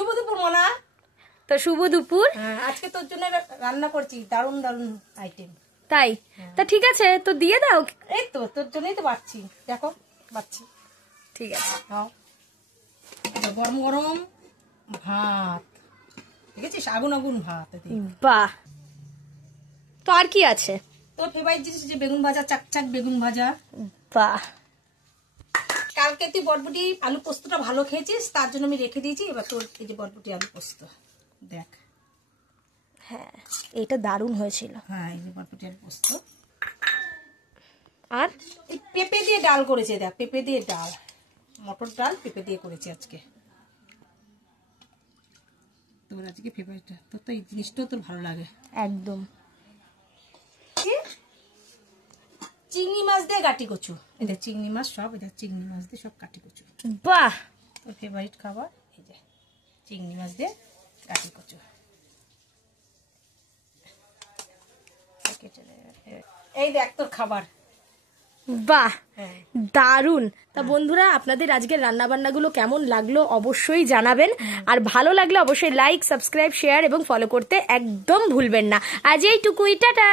শুভ দুপুর মনা। তো শুভ দুপুর। আজকে তোর জন্য রান্না করছি দারুন দারুন আইটেম। তাই? তা ঠিক আছে, তো দিয়ে দাও। এই তো তোর জন্যই তো বাড়ছি, দেখো বাড়ছি। ঠিক আছে, গরম গরম ভাত, দেখেছিস আগুন আগুন ভাত। বাহ, তো আর কি আছে? তোর ফেভারিট জিনিস যে বেগুন ভাজা, চাকচাক বেগুন ভাজা। বাহ, কালকে তুই বরবটি আলু পোস্তটা ভালো খেয়েছিস, তার জন্য আমি রেখে দিয়েছি। এবার তোর এই যে বরবটি আলু পোস্ত দেখ। হ্যাঁ এটা দারুণ হয়েছিল। হ্যাঁ এই যে বরবটি আলু পোস্ত। আর এই পেঁপে দিয়ে ডাল করেছে, দেখ পেঁপে দিয়ে ডাল, মটর ডাল পেঁপে দিয়ে করেছে আজকে। তোর আজকে ফেভারিট, তোর তো এই জিনিসটাও তোর ভালো লাগে একদম। চিংড়ি মাছ দিয়ে কাটি কচু, এদের চিংড়ি মাছ সব, এদের চিংড়ি মাছ দিয়ে সব কাটি কচু। বাহ, তোর ফেভারিট খাবার এই যে চিংড়ি মাছ দিয়ে কাটি কচু। এই দেখ তোর খাবার। বাহ, দারুন। তা বন্ধুরা, আপনাদের আজকের রান্না বান্নাগুলো কেমন লাগলো অবশ্যই জানাবেন। আর ভালো লাগলে অবশ্যই লাইক, সাবস্ক্রাইব, শেয়ার এবং ফলো করতে একদম ভুলবেন না। আজ এইটুকুই, টাটা।